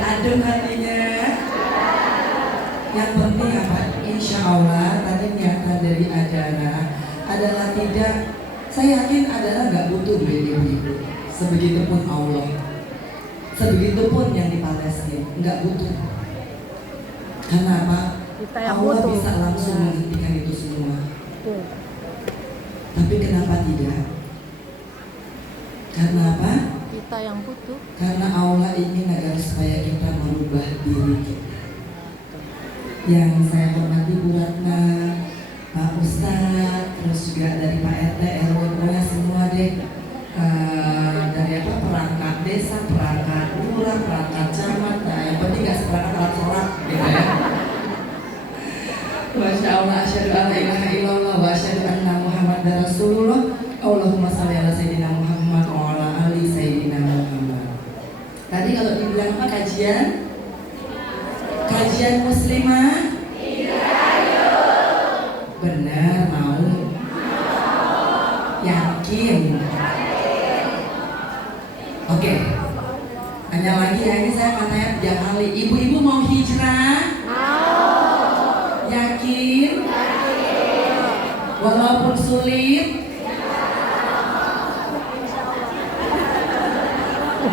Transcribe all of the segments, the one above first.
Udah adem hatinya. Yang penting apa? Insya Allah tadi niatan dari Adana adalah tidak. Saya yakin Adana nggak butuh duit ibu-ibu. Sebegitupun Allah. Sebegitupun yang di Palestina nggak butuh. Karena apa? Allah butuh. Bisa langsung menghentikan itu semua. Tapi kenapa tidak? Karena apa? Kita yang butuh. Karena Allah ingin agar supaya kita merubah diri kita. Yang saya hormati Bu Ratna, Pak Ustadz, terus juga dari Pak RT, RW, pokoknya semua deh. Dari apa, perangkat desa, perangkat lurah, perangkat camat, nah yang penting gak seperangkat alat sholat gitu ya. Masya Allah, asyhadu an la ilaha illallah wa asyhadu anna Muhammadar Rasulullah. Allahumma shalli ala sayyidina Muhammad wa ala ali sayyidina Muhammad. Tadi kalau dibilang apa kajian? Kajian muslimah? Benar, mau? Yakin? Oke. Hanya lagi ya, ini saya akan tanya 3 kali. Ibu-ibu mau hijrah? Yakin? Walaupun sulit?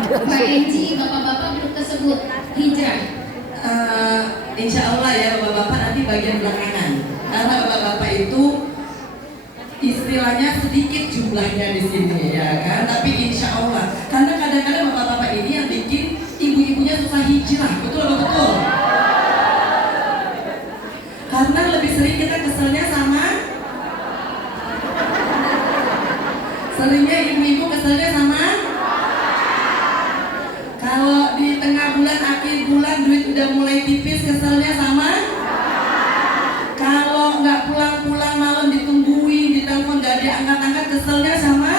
Mbak Enci, bapak-bapak belum tersebut hijrah. Insya Allah ya bapak-bapak nanti bagian belakangan. Karena bapak-bapak itu istilahnya sedikit jumlahnya di sini ya kan. Tapi insya Allah, karena kadang-kadang bapak-bapak ini yang bikin ibu-ibunya susah hijrah, betul atau betul? Karena lebih sering kita keselnya sama. Seringnya ibu-ibu keselnya sama. Kalau di tengah bulan, akhir bulan, duit udah mulai tipis, keselnya sama. Kalau nggak pulang-pulang malam ditungguin, ditelepon nggak diangkat-angkat, keselnya sama.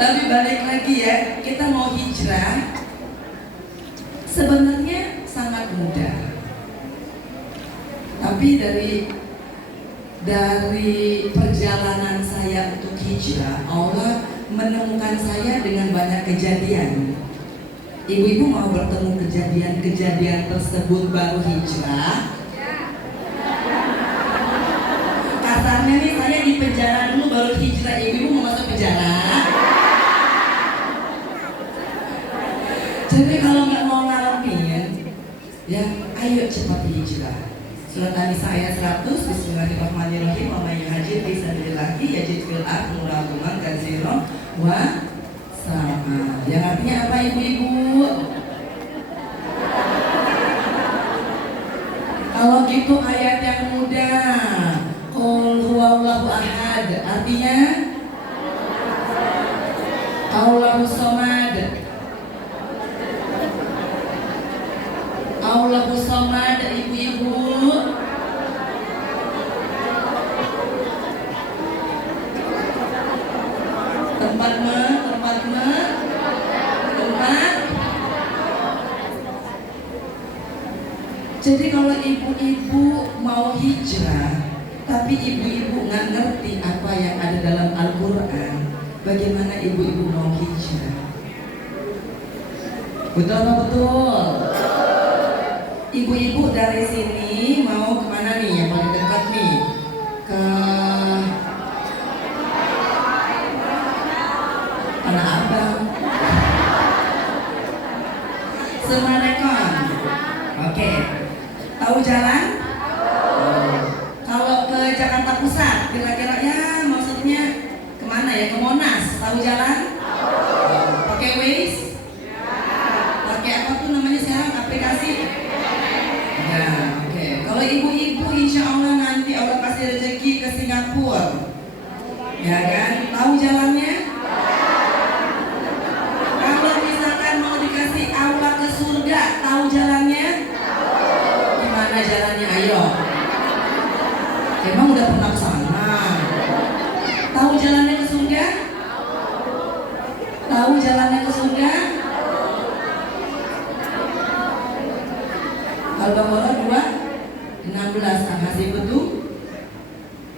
Tapi balik lagi ya, kita mau hijrah. Sebenarnya sangat mudah. Tapi dari perjalanan saya untuk hijrah, Allah menemukan saya dengan banyak kejadian. Ibu-ibu mau bertemu kejadian-kejadian tersebut baru hijrah? Kasarnya nih, saya di penjara dulu baru hijrah. Ibu-ibu mau masuk penjara? Jadi kalau nggak mau ngalamin, ya ayo cepat hijrah. Surat An-Nisa ayat 100, Bismillahirrahmanirrahim. Wa may yahjir fi sabilillah yajid fil ardi muragaman katsiran wa sama. Yang artinya apa ibu-ibu? Kalau gitu ayat yang mudah. Qul huwallahu ahad. Artinya Allahus samad. Allahus samad ibu-ibu. Tempat. Jadi kalau ibu-ibu mau hijrah, tapi ibu-ibu nggak ngerti apa yang ada dalam Al-Quran, bagaimana ibu-ibu mau hijrah? Betul apa betul? Ibu-ibu dari sini mau kemana nih? Yang paling dekat nih? Ke Tanah Abang, Sumarekon. Oke. Tahu jalan? Kalau ke Jakarta Pusat, kira-kira ya maksudnya kemana ya? Ke Monas. Tahu jalan? Pakai Waze? Pakai apa tuh namanya sekarang aplikasi? Nah, oke. Kalau ibu-ibu insya Allah nanti Allah kasih rezeki ke Singapura, ya kan? Tahu jalannya? Kalau misalkan mau dikasih aula ke surga, tahu jalannya? Gimana jalannya? Ayo. Emang udah pernah ke sana? Tahu jalannya ke surga? Tahu jalannya ke surga? Al-Baqarah 2:16. Al-Hasib itu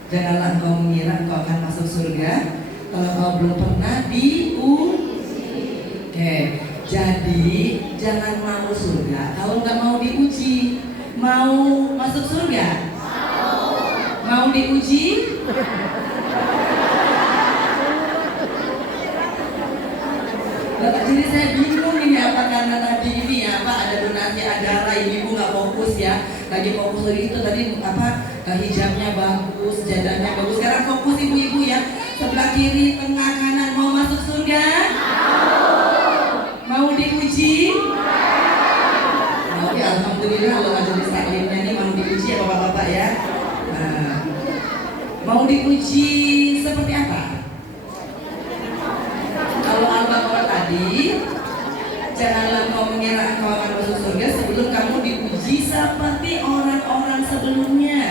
janganlah engkau mengira engkau akan masuk surga kalau kau belum pernah diuji. Oke, Jadi jangan mau surga kalau nggak mau diuji. Mau masuk surga? Mau diuji? Bapak, jadi saya bingung ini apa karena tadi ini ya Pak ada donasi agara, ibu nggak fokus ya, lagi fokus lagi itu tadi apa hijabnya bagus, jadanya bagus. Sekarang fokus ibu-ibu ya, sebelah kiri, tengah, kanan. Mau masuk surga? Mau diuji? Oke, alhamdulillah kalau majelis taklimnya ini mau diuji ya bapak-bapak ya. Nah, mau diuji seperti apa? Kalau Al-Baqarah tadi, janganlah kau mengira engkau akan masuk surga sebelum kamu diuji seperti orang-orang sebelumnya.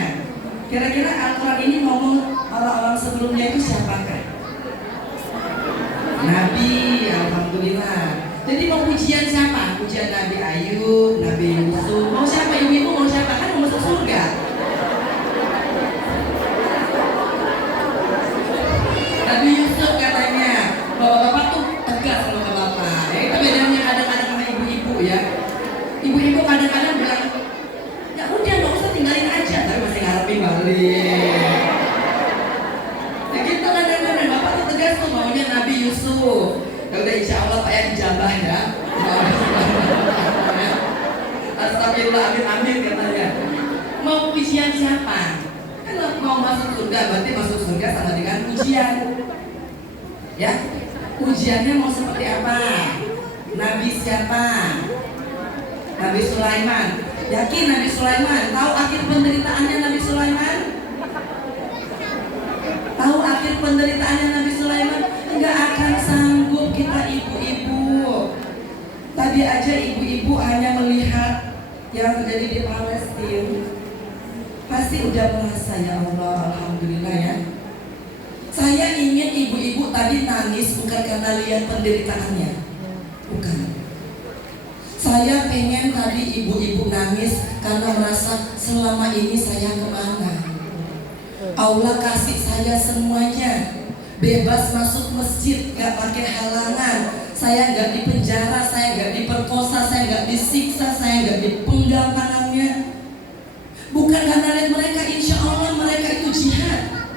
Kira-kira Al-Quran ini ngomong orang-orang sebelumnya itu siapakah? Nabi, alhamdulillah. Jadi mau ujian siapa? Ujian Nabi Ayub, Nabi Yusuf. Mau siapa ibu-ibu? Mau siapa? Kan mau masuk surga. Nabi Yusuf katanya, bapak-bapak tuh tegas sama bapak. Ya, itu bedanya kadang-kadang sama ibu-ibu ya. Ibu-ibu kadang-kadang bilang, ya udah nggak usah tinggalin aja, tapi masih ngarepin balik. Ya gitu kadang-kadang bapak tuh tegas tuh maunya Nabi Yusuf. Ya udah insya Allah Pak ya dijabah ya. Astagfirullah, amin amin katanya. Mau ujian siapa? Kalau mau masuk surga berarti masuk surga sama dengan ujian. Ya, ujiannya mau seperti apa? Nabi siapa? Nabi Sulaiman. Yakin Nabi Sulaiman? Tahu akhir penderitaannya Nabi Sulaiman? Tahu akhir penderitaannya Nabi Sulaiman? Enggak akan sanggup kita ibu-ibu. Tadi aja ibu-ibu hanya melihat yang terjadi di Palestina, pasti udah merasa ya Allah, alhamdulillah ya. Saya ingin ibu-ibu tadi nangis bukan karena lihat penderitaannya, bukan. Saya pengen tadi ibu-ibu nangis karena merasa selama ini saya kemana. Allah kasih saya semuanya, bebas masuk masjid, gak pakai halangan. Saya gak dipenjara, saya gak diperkosa, saya gak disiksa, saya gak dipenggal tangannya. Bukan karena lihat mereka, insya Allah mereka itu jihad.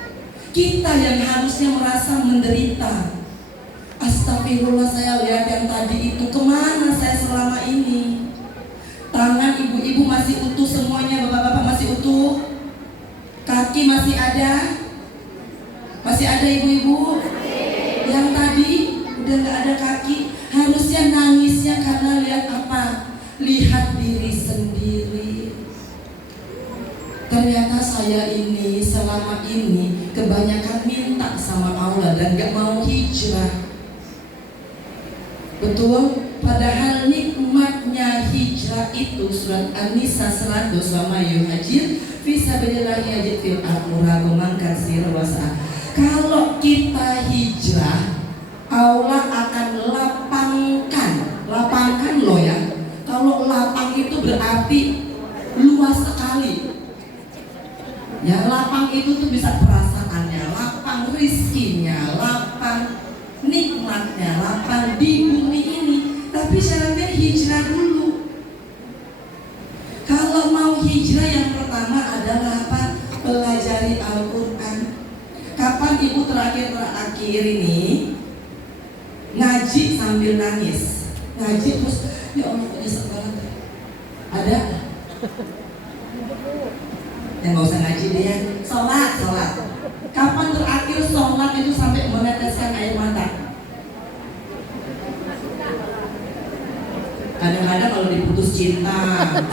Kita yang harusnya merasa menderita. Astagfirullah, saya lihat yang tadi itu, kemana saya selama ini? Tangan ibu-ibu masih utuh semuanya, bapak-bapak masih utuh. Kaki masih ada? Masih ada ibu-ibu? Yang tadi udah gak ada kaki. Harusnya nangisnya karena lihat apa? Lihat diri sendiri. Ternyata saya ini selama ini kebanyakan minta sama Allah dan gak mau hijrah. Betul? Padahal nikmatnya hijrah itu surat An-Nisa 100, wa may yuhajir fi sabilillah yajid fil ardi muraghman katsiran wasa. Kalau kita hijrah, Allah akan lapangkan loh ya. Kalau lapang itu berarti luas sekali. Ya, lapang itu tuh bisa perasaannya, lapang rizkinya, lapang nikmatnya, lapang di bumi ini. Tapi syaratnya hijrah dulu. Kalau mau hijrah yang pertama adalah apa? Pelajari Al-Quran. Kapan ibu terakhir ini ngaji sambil nangis? Ngaji terus, ya Allah kok nyesek banget. Ada? Yang gak usah ngaji deh ya. Sholat. Kapan terakhir sholat itu sampai meneteskan air mata? Kadang-kadang kalau diputus cinta,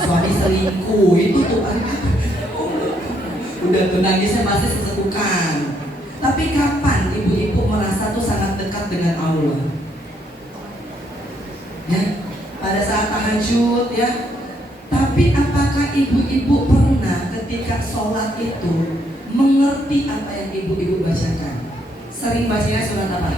suami selingkuh, itu tuh udah tuh nangisnya masih sesepukan. Tapi kapan ibu-ibu merasa tuh sangat dekat dengan Allah? Ya, pada saat tahajud ya. Tapi apakah ibu-ibu pernah ketika sholat itu mengerti apa yang ibu-ibu bacakan? Sering bacanya surat apa?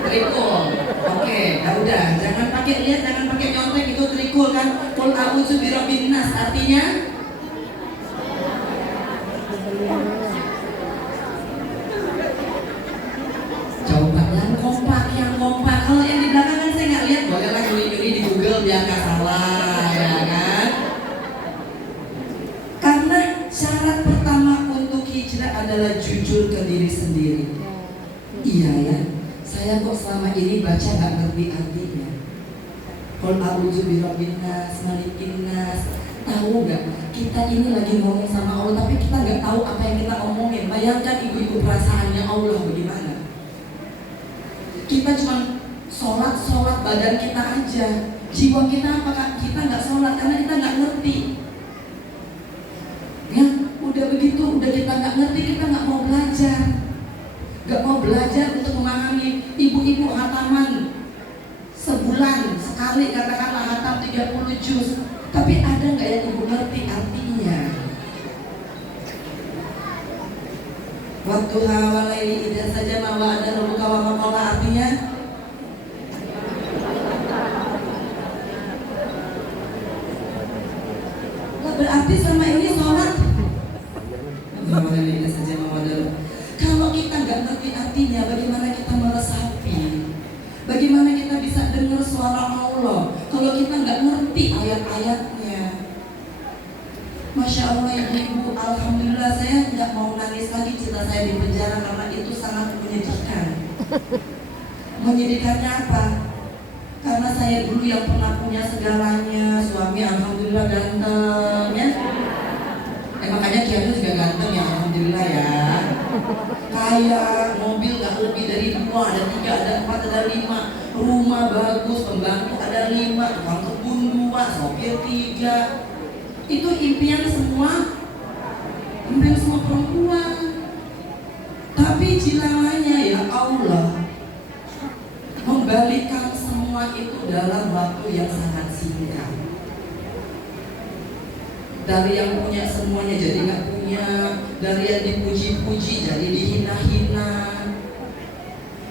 Trikul. Oke, ya udah, jangan pakai lihat, jangan pakai nyontek, itu trikul kan. Qul a'udzu birabbin nas, artinya coba yang kompak. Kalau yang di belakang kan dibaca nggak ngerti artinya. Qul a'udzu birabbin nas, malikin nas. Tahu nggak? Kita ini lagi ngomong sama Allah, tapi kita nggak tahu apa yang kita omongin. Bayangkan ibu-ibu perasaannya Allah bagaimana. Kita cuma sholat badan kita aja, jiwa kita apakah kita nggak sholat karena kita nggak ngerti. Ya, udah begitu, udah kita nggak ngerti, kita nggak mau belajar untuk memahami. Ibu-ibu hataman sebulan sekali, katakanlah hatam 30 juz, tapi ada nggak yang ibu ngerti artinya? Waktu hawalaili idza sajama wa ada rabbuka wa maqala, artinya berarti sama ini sholat. Kalau kita nggak ngerti artinya, bagaimana kita meresapi? Bagaimana kita bisa dengar suara Allah kalau kita nggak ngerti ayat-ayatnya? Masya Allah ibu-ibu, alhamdulillah saya nggak mau nangis lagi cerita saya di penjara karena itu sangat menyedihkan. Menyedihkannya apa? Karena saya dulu yang pernah punya segalanya, suami alhamdulillah ganteng ya. Makanya Kianu juga ganteng ya, alhamdulillah ya. Kaya, mobil gak lebih dari 2, ada 3, ada 4, ada 5. Rumah bagus, pembantu ada 5, tukang kebun 2, sopir 3. Itu impian semua perempuan. Tapi jilangannya ya Allah membalikkan semua itu dalam waktu yang sangat singkat. Dari yang punya semuanya jadi nggak punya, dari yang dipuji-puji jadi dihina-hina.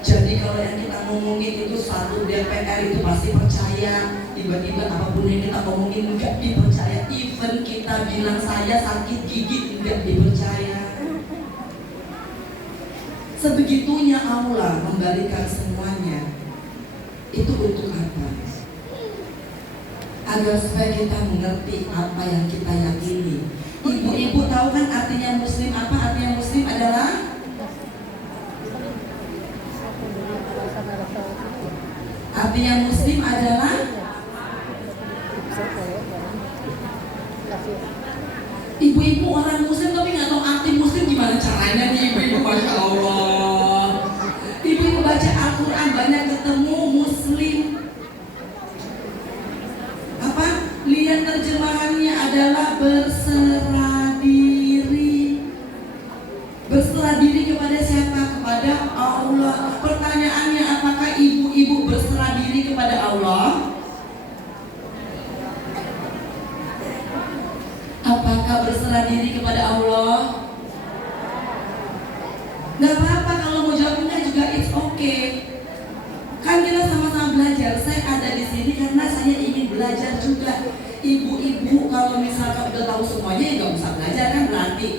Jadi kalau yang kita ngomongin itu satu DPR itu pasti percaya, tiba-tiba apapun yang kita ngomongin nggak dipercaya. Even kita bilang saya sakit gigi nggak dipercaya. Sebegitunya Allah memberikan semuanya. Itu untuk apa? Agar supaya kita mengerti apa yang kita yakini. Ibu-ibu tahu kan artinya muslim apa? Artinya muslim adalah ibu-ibu orang muslim tapi nggak tahu arti muslim gimana caranya nih ibu-ibu, masya Allah. Ibu-ibu baca Al-Quran banyak ketemu muslim. Apa? Lihat terjemahannya adalah berserah diri. Berserah diri kepada siapa? Kepada Allah. Pertanyaannya, apakah ibu-ibu berserah diri kepada Allah? Apakah berserah diri kepada Allah? Gak apa-apa kalau mau jawab enggak juga, it's okay. Kan kita sama-sama belajar. Saya ada di sini karena saya ingin belajar juga. Ibu-ibu kalau misalkan udah tahu semuanya ya nggak usah belajar kan, berarti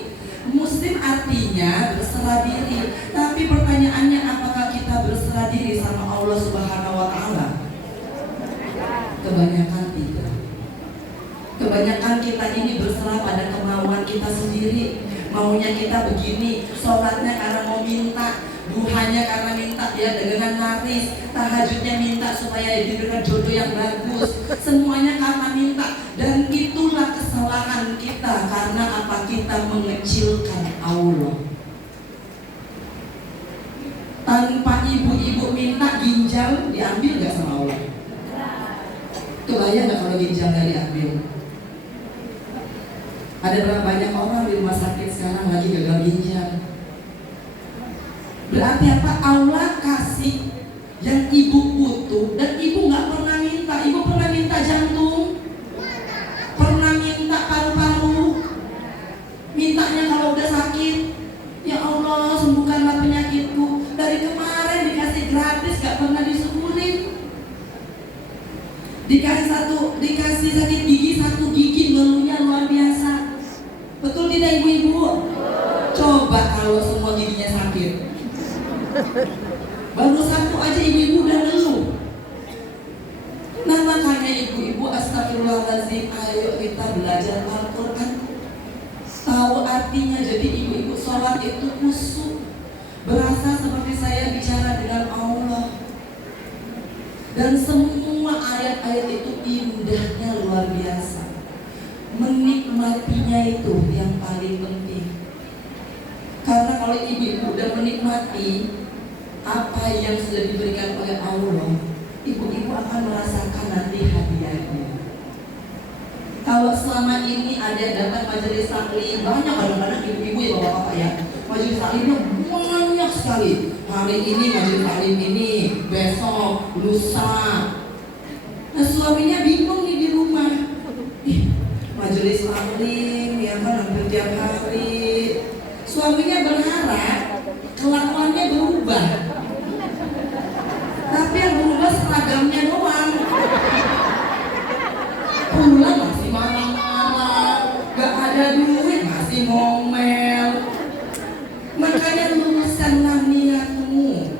muslim artinya berserah diri. Tapi pertanyaannya, apakah kita berserah diri sama Allah Subhanahu wa Ta'ala? Kebanyakan tidak. Kebanyakan kita ini berserah pada kemauan kita sendiri. Maunya kita begini, sholatnya karena mau minta, duhanya karena minta dia dengan laris, tahajudnya minta supaya diberikan jodoh yang bagus. Semuanya karena minta. Dan itulah kesalahan kita. Karena apa? Kita mengecilkan Allah. Tanpa ibu-ibu minta, ginjal diambil gak sama Allah? Kebayang gak kalau ginjal gak diambil? Ada berapa banyak orang di rumah sakit sekarang lagi gagal ginjal? Berarti apa? Allah kasih yang ibu butuh dan ibu nggak pernah minta. Ibu pernah minta jantung? Pernah minta paru-paru? Mintanya kalau udah sakit, ya Allah sembuhkanlah penyakitku. Dari kemarin dikasih gratis, gak pernah disyukurin. Dikasih sakit gigi, 1 gigi ngeluhnya luar biasa. Betul tidak ibu-ibu? Coba kalau semua giginya sakit, baru 1 aja ibu-ibu udah ngeluh. Nah makanya ibu-ibu, astagfirullahaladzim, ayo kita belajar Al-Quran, tahu artinya. Jadi ibu-ibu sholat itu khusyuk, berasa seperti saya bicara dengan Allah. Dan semua ayat-ayat itu indahnya luar biasa. Menikmatinya itu yang paling penting. Karena kalau ibu-ibu udah menikmati apa yang sudah diberikan oleh Allah, ibu-ibu akan merasakan nanti hadiahnya. Kalau selama ini ada yang datang majelis taklim, banyak kadang-kadang ibu-ibu ya bapak-bapak ya, majelis taklimnya banyak sekali. Hari ini majelis taklim ini, besok, lusa. Nah suaminya bingung nih di rumah. Majelis taklim ya kan hampir tiap hari. Suaminya berharap kelakuannya berubah, tapi yang berubah seragamnya doang. Pulang masih marah-marah, gak ada duit masih ngomel. Makanya luruskanlah niatmu,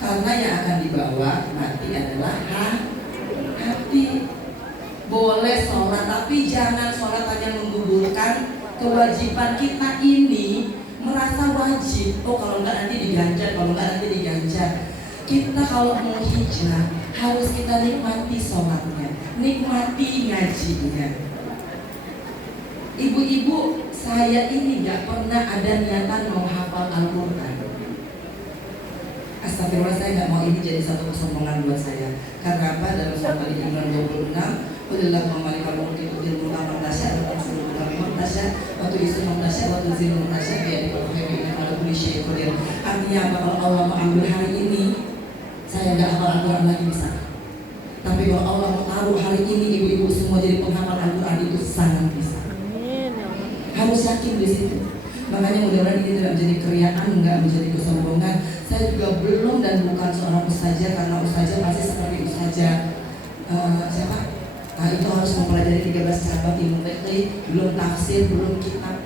karena yang akan dibawa nanti adalah hati. Boleh sholat, tapi jangan sholat hanya menggugurkan kewajiban kita ini, merasa wajib. Oh kalau enggak nanti diganjar, kalau enggak nanti diganjar. Kita kalau mau hijrah harus kita nikmati sholatnya, nikmati ngajinya. Ibu-ibu, saya ini nggak pernah ada niatan mau hafal Al-Quran. Astagfirullah, saya nggak mau ini jadi satu kesombongan buat saya. Karena apa? Dalam surat Al-Imran 26, Qulillah malikal mulki tu'til mulka man tasya' wa tanzi'ul mulka mimman tasya' wa tu'izzu man tasya' wa tuzillu man tasya' biyadikal khairu innaka ala kulli syai'in qadir. Artinya apa? Kalau Allah mau ambil hari ini, saya nggak hafal Al-Quran lagi bisa. Tapi kalau Allah mau taruh hari ini ibu-ibu semua jadi penghafal Al-Quran, itu sangat bisa. Harus yakin di situ. Makanya mudah-mudahan ini tidak menjadi keriaan, enggak menjadi kesombongan. Saya juga belum dan bukan seorang ustazah, karena ustazah pasti seperti ustazah siapa? Nah, itu harus mempelajari 13 cabang ilmu fikih, belum tafsir, belum kitab.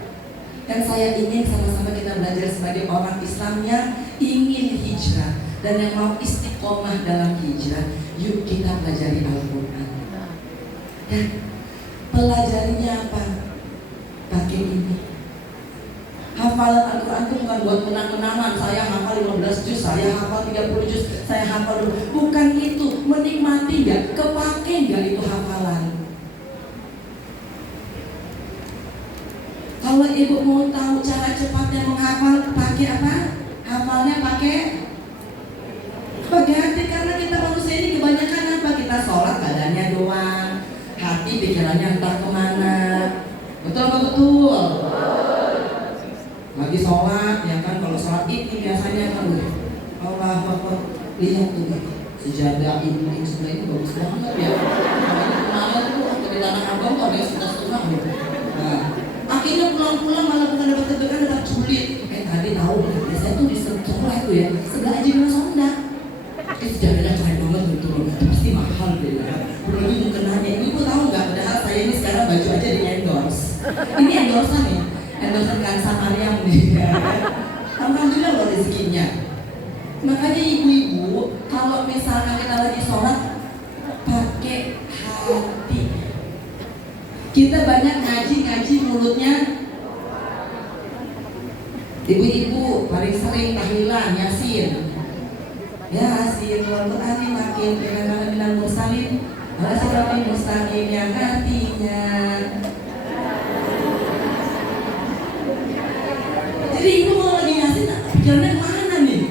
Dan saya ingin sama-sama kita belajar sebagai orang Islam yang ingin hijrah dan yang mau istiqomah dalam hijrah. Yuk kita pelajari Al-Quran. Dan pelajarinya apa? Pakai ini. Hafalan Al-Quran itu bukan buat menang-menangan. Saya hafal 15 juz, saya hafal 30 juz, saya hafal dulu. Bukan itu. Menikmati nggak? Kepake nggak itu hafalan? Kalau ibu mau tahu cara cepatnya menghafal, pakai apa? Hafalnya pakai hati, karena kita manusia ini kebanyakan apa? Kita sholat badannya doang, hati pikirannya entah kemana. Betul apa betul? Lagi sholat, ya kan, kalau sholat ini biasanya kan Allah Akbar, lihat tuh sejadah ini sebelah ini bagus banget ya. Kemarin tuh di Tanah Abang tuh ada sudah setengah gitu. Nah, akhirnya pulang-pulang malah bukan dapat tebekan, dapat julid. Tadi tahu biasanya tuh di sekolah itu ya, sebelah aja Mas Sonda. Sejadahnya keren banget gitu loh, itu pasti mahal deh ya. Belum mungkin nanya, ibu tahu nggak? Padahal saya ini sekarang baju aja di endorse. Ini endorse nih. Endorse Kansa Maryam nih. Alhamdulillah loh rezekinya. Makanya ibu-ibu, kalau misalkan kita lagi sholat, pakai hati. Kita banyak ngaji mulutnya. Ibu-ibu paling sering tahlilan, yasin. Yasin, Al-Quran makin dengan minal mursalin, Al-Siratul Mustaqim yang hatinya. Jadi ibu kalau lagi yasin, pikirannya kemana nih?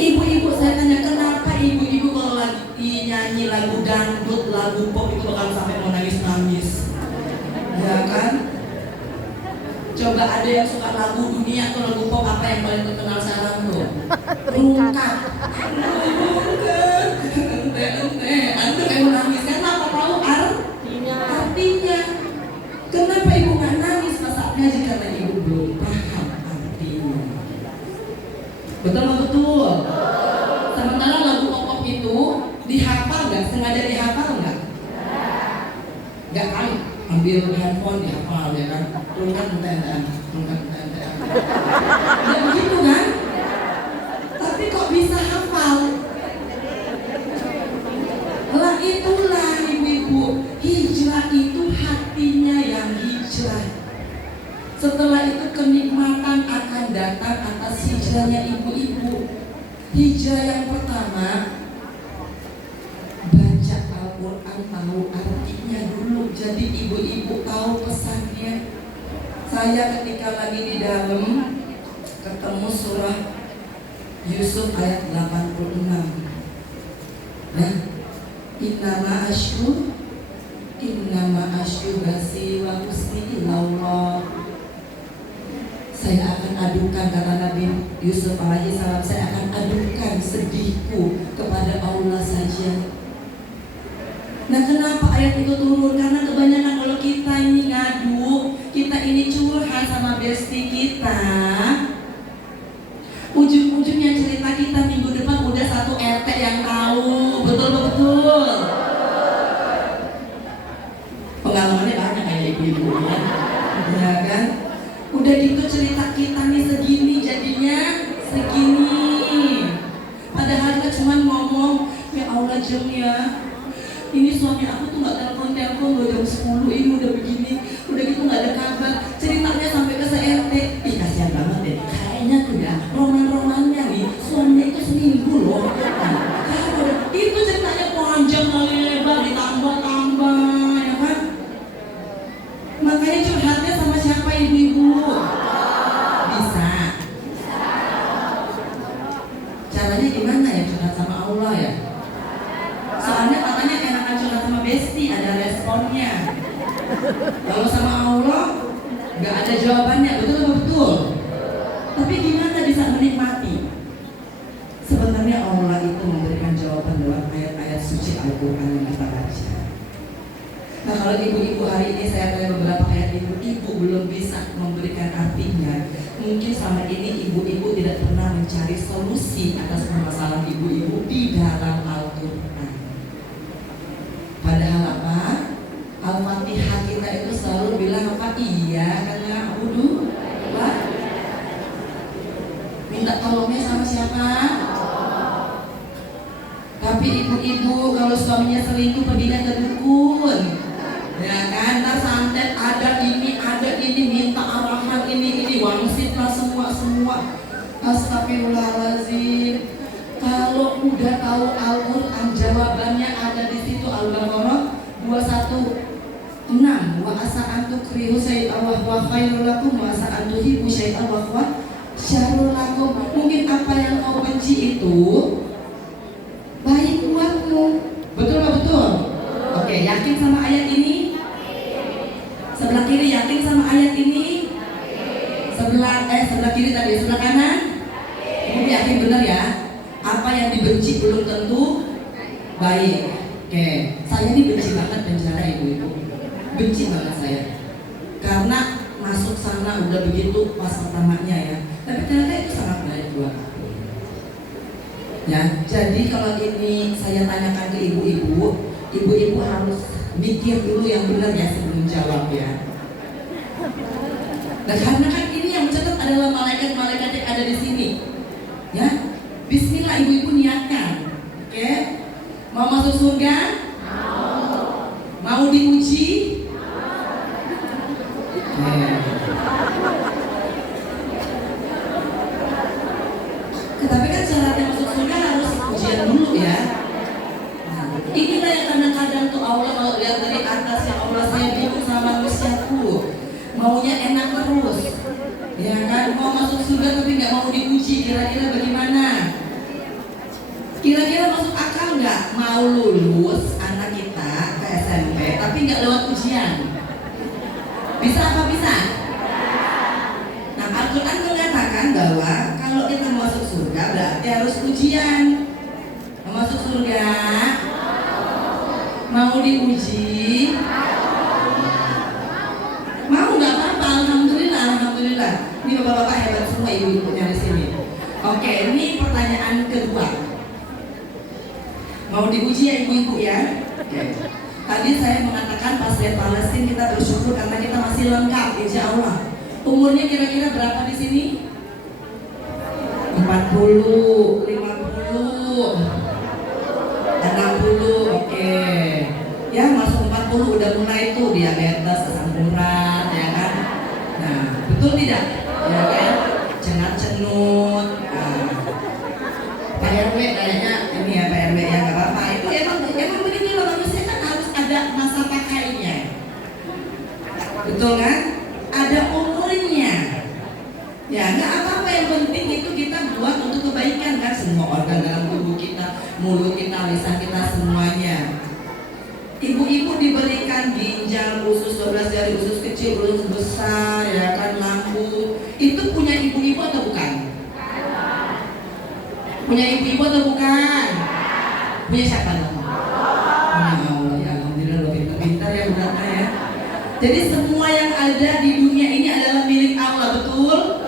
Ibu-ibu saya tanya, kenapa ibu-ibu kalau lagi nyanyi lagu dangdut, lagu pop itu bakal sampai mau nangis-nangis? Ya kan? Coba ada yang suka lagu dunia atau lagu pop, apa yang paling terkenal sekarang tuh? Rungkat. Ente kayak nangis, kenapa tahu artinya? Kenapa ibu nggak nangis pas saat ngaji? Karena ibu belum paham artinya. Betul nggak betul? Sementara lagu pop itu dihafal nggak? Sengaja dihafal nggak? Nggak kan? Ambil handphone dihafal ya kan? Rungkat entean. Ya begitu kan? Tapi kok bisa hafal? Lah itulah ibu-ibu, hijrah itu hatinya yang hijrah. Setelah itu kenikmatan akan datang atas hijrahnya ibu-ibu. hijrah yang pertama, baca Al-Quran, tahu artinya dulu. Jadi ibu-ibu tahu pesannya. Saya ketika lagi di dalam ketemu surah Yusuf ayat 86. Nah, innama asyku basi wa husni ilallah. Saya akan adukan, kata Nabi Yusuf alaihissalam, saya akan adukan sedihku kepada Allah saja. Nah, kenapa ayat itu turun? Karena kebanyakan kalau kita ini ngadu, kita ini curhat sama bestie kita, ujung-ujungnya cerita kita minggu depan udah satu RT yang tahu. Betul. Pengalamannya banyak kayak ibu-ibu ya kan? Udah gitu cerita kita nih segini, jadinya segini. Padahal kita cuma ngomong, ya Allah Jem ya, ini suami aku tuh gak telepon udah jam 10, ini udah begini, udah gitu gak ada kabar. Ceritanya sampai ke se-RT. Ih, kasihan banget deh, kayaknya tuh ya roman-romannya nih suaminya itu seminggu loh. Nah, itu ceritanya panjang kali lebar, ditambah-tambah ya kan. Makanya curhatnya sama siapa ibu-ibu? Bisa. Caranya gimana ya curhat sama Allah ya? Soalnya katanya enakan curhat sama bestie, ada responnya. Kalau sama Allah nggak ada jawabannya, betul apa betul? Tapi gimana bisa menikmati? Sebenarnya Allah itu memberikan jawaban lewat ayat-ayat suci Al-Quran yang kita baca. Nah, kalau ibu-ibu hari ini saya tanya beberapa ayat ibu belum bisa memberikan artinya. Mungkin selama ini ibu-ibu tidak pernah mencari solusi atas permasalahan ibu-ibu di dalam Al-Quran. Padahal apa? Al-Fatihah kita itu selalu bilang apa? Iya, karena abudu wah. Minta tolongnya sama siapa? Tapi ibu-ibu kalau suaminya selingkuh perginya ke dukun, ya kan? Ntar santet ada ini minta arahan ini wangsit lah semua. Astagfirullahaladzim. Kalau udah tahu Al-Quran, jawabannya ada di situ. Al-Baqarah 216. Wa asa an tukrihu syai'an wa huwa khairul lakum wa asa an tuhibbu syai'an wa huwa syarrul lakum. Mungkin apa yang kau benci itu baik buatmu. Betul nggak betul? Oke, yakin sama ayat ini? Sebelah kiri yakin sama ayat ini? Sebelah kiri tadi, sebelah kanan? Ibu yakin benar ya? Apa yang dibenci belum tentu baik. Oke, saya ini benci banget penjara ibu-ibu. Benci banget saya. Karena masuk sana udah begitu pas pertamanya ya. Tapi ternyata itu sangat baik buat aku. Ya, jadi kalau ini saya tanyakan ke ibu-ibu harus mikir dulu yang benar ya sebelum jawab ya. Nah, karena kan ini yang mencatat adalah malaikat-malaikat yang ada di sini. Ya, Bismillah ibu-ibu niatkan. Oke? Mau masuk surga? Mau diuji? Tapi kan syaratnya masuk surga harus ujian dulu ya. Nah, inilah yang kadang-kadang tuh Allah kalau lihat dari atas ya Allah, saya bingung sama manusiaku. Maunya enak terus, ya kan? Mau masuk surga tapi nggak mau diuji. Kira-kira bagaimana? Kira-kira masuk akal nggak? Mau lulus anak kita ke SMP tapi nggak lewat ujian? Bisa apa bisa? Nah, Al-Quran mengatakan bahwa kalau kita masuk surga berarti harus ujian. Masuk surga mau diuji? Mau nggak apa-apa, alhamdulillah. Ini bapak-bapak hebat semua, ibu-ibunya di sini. Oke, ini pertanyaan kedua. Mau diuji ya ibu-ibu ya? Oke. Tadi saya mengatakan pas lihat Palestina kita bersyukur karena kita masih lengkap, insya Allah. Umurnya kira-kira berapa di sini? 40, 50, 60, oke. Ya masuk 40 udah mulai tuh diabetes, asam urat, ya kan? Nah, betul tidak? Ya kan? Cenat-cenut. Nah, Pak RW betul kan? Ada umurnya. Ya nggak apa-apa, yang penting itu kita buat untuk kebaikan kan, semua organ dalam tubuh kita, mulut kita, lisan kita, semuanya. Ibu-ibu diberikan ginjal, usus 12 jari, usus kecil, usus besar, ya kan, lambung. Itu punya ibu-ibu atau bukan? Punya ibu-ibu atau bukan? Punya siapa dong? Punya Allah. Ya alhamdulillah, lo pintar-pintar ya berarti ya. Jadi semua yang ada di dunia ini adalah milik Allah, betul?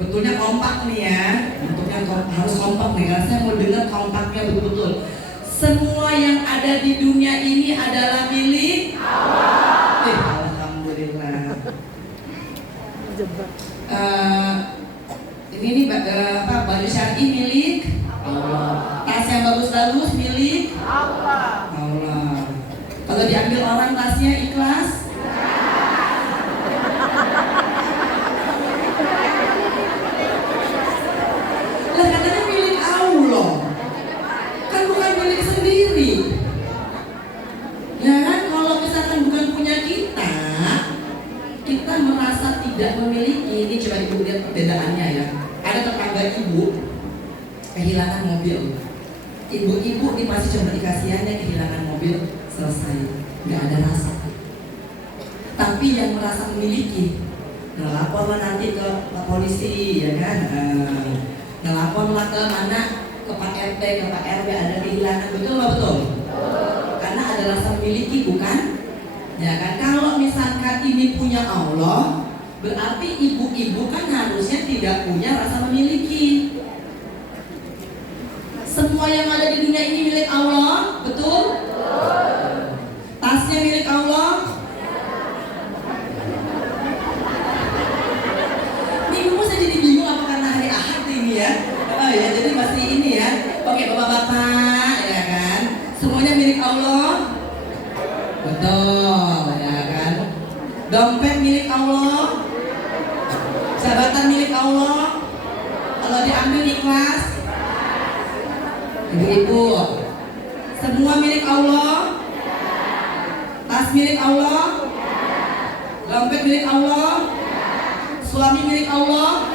Betulnya kompak nih ya. Bentuknya harus kompak nih, karena saya mau dengar kompaknya betul-betul. Semua yang ada di dunia ini adalah milik Allah. Alhamdulillah. Ini baju syar'i milik Allah. Tas yang bagus-bagus milik Allah. Kalau diambil orang tasnya ikhlas? Lah katanya milik Allah. Kan bukan milik sendiri. Ya kan, kalau misalkan bukan punya kita, kita merasa tidak memiliki. Ini coba ibu lihat perbedaannya ya. Ada tetangga ibu kehilangan mobil. Ibu-ibu ini masih cuma dikasihannya kehilangan mobil, selesai, nggak ada rasa. Tapi yang merasa memiliki, ngelaporlah nanti ke polisi, ya kan? Ngelaporlah ke mana? Ke Pak RT, ke Pak RW ada kehilangan, betul nggak betul? Karena ada rasa memiliki, bukan? Ya kan? Kalau misalkan ini punya Allah, berarti ibu-ibu kan harusnya tidak punya rasa memiliki. Semua yang ada di dunia ini milik Allah, betul? Tasnya milik Allah. Minggu saya jadi bingung apa karena hari Ahad ini ya. Oh ya, jadi masih ini ya. Oke bapak-bapak, ya kan? Semuanya milik Allah. Betul, ya kan? Dompet milik Allah. Jabatan milik Allah. Kalau diambil ikhlas. Ibu-ibu, semua milik Allah. Tas milik Allah. Dompet milik Allah. Suami milik Allah.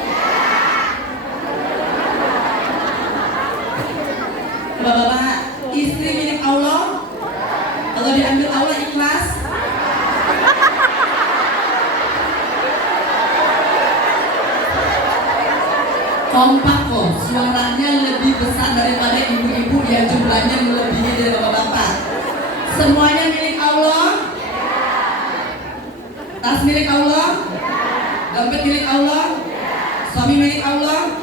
Bapak-bapak, istri milik Allah. Kalau diambil Allah ikhlas. Kompak kok, suaranya lebih besar daripada ibu-ibu yang jumlahnya melebihi dari bapak-bapak. Semuanya milik Allah. Tas milik Allah. Dompet milik Allah. Suami milik Allah.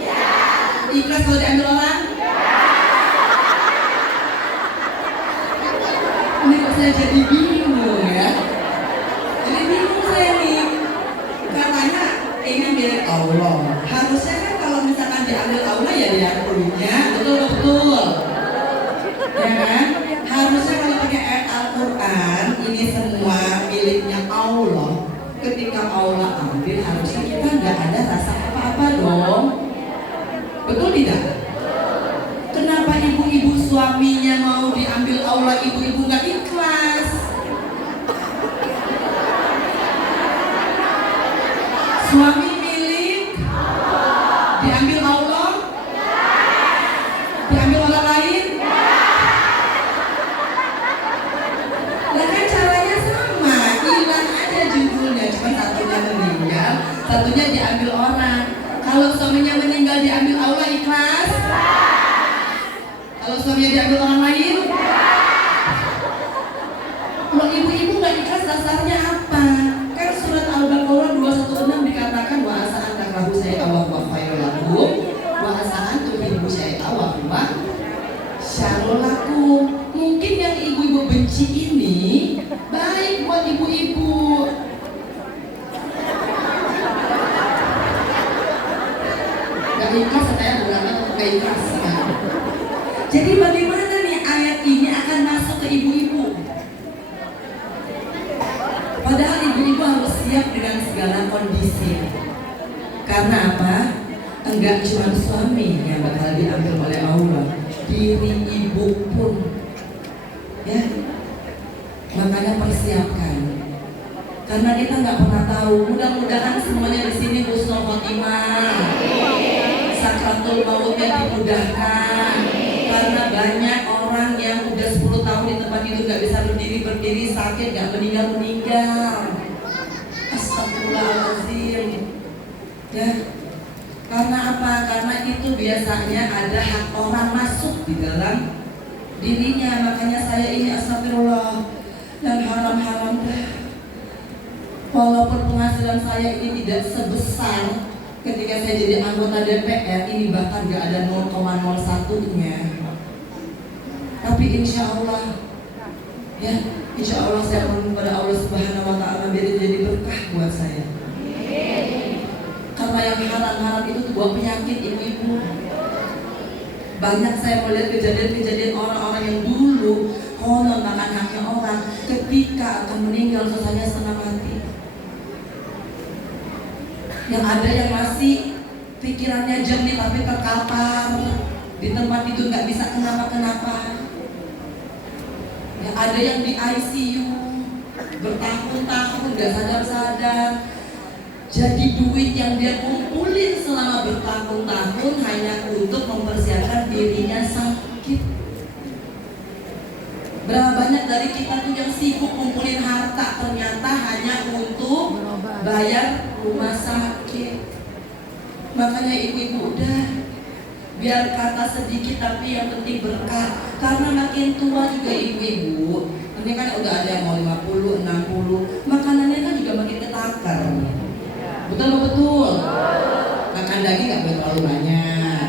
Ikhlas kalau diambil orang. Ini kok saya jadi bingung ya. Jadi bingung saya nih. Katanya ini milik Allah. Harusnya kan kalau misalkan diambil Allah ya dia punya, betul-betul. Ya kan? Harusnya kalau pakai ayat Al-Quran, ini semua miliknya Allah. Ketika Allah ambil, harusnya kita nggak ada rasa apa-apa dong. Betul tidak? Kenapa ibu-ibu suaminya mau diambil Allah, ibu-ibu nggak ikhlas? Suami milik, diambil Allah, diambil orang lain. Lah kan caranya sama, hilang aja judulnya, cuma satunya meninggal, satunya diambil orang. Kalau suaminya meninggal diambil Allah ikhlas. Kalau suaminya diambil orang lain, kalau ibu-ibu nggak ikhlas dasarnya apa? Kan surat Al-Baqarah 216 dikatakan wa asa'an takrahu syai'a wa huwa khairul lakum wa asa'an tuhibbu syai'a wa huwa syarrul lakum. Mungkin yang ibu-ibu benci ini baik buat ibu-ibu. Gak ikhlas saya berangkat ke ikhlas. Jadi bagaimana nih ayat ini akan masuk ke ibu-ibu? Padahal ibu-ibu harus siap dengan segala kondisi. Karena apa? Enggak cuma suami yang bakal diambil oleh Allah, diri ibu pun. Ya, makanya persiapkan. Karena kita nggak pernah tahu. Mudah-mudahan semuanya di sini husnul khotimah, sakratul mautnya dimudahkan. Karena banyak orang yang udah 10 tahun di tempat tidur nggak bisa berdiri, sakit, nggak meninggal. Astagfirullahaladzim. Ya, karena apa? Karena itu biasanya ada hak orang masuk di dalam dirinya. Makanya saya ini astagfirullah dan haram-haram dah. Walaupun penghasilan saya ini tidak sebesar ketika saya jadi anggota DPR, ini bahkan gak ada 0,01-nya. Tapi insya Allah, ya insya Allah saya mohon kepada Allah Subhanahu Wa Taala biar itu jadi berkah buat saya. Karena yang haram-haram itu sebuah penyakit ibu-ibu. Banyak saya melihat kejadian-kejadian orang-orang yang dulu konon makan haknya orang, ketika akan meninggal selesainya setengah mati. Yang ada yang masih pikirannya jernih tapi terkapar di tempat tidur nggak bisa kenapa-kenapa. Yang ada yang di ICU bertahun-tahun nggak sadar-sadar. Jadi duit yang dia kumpulin selama bertahun-tahun hanya untuk mempersiapkan dirinya sakit. Berapa banyak dari kita tuh yang sibuk kumpulin harta ternyata hanya untuk bayar rumah sakit. Makanya ibu-ibu udah, biar kata sedikit tapi yang penting berkah. Karena makin tua juga ibu-ibu, ini kan udah ada yang mau 50, 60, makanannya kan juga makin ketakar. Betul? Makan daging nggak boleh terlalu banyak,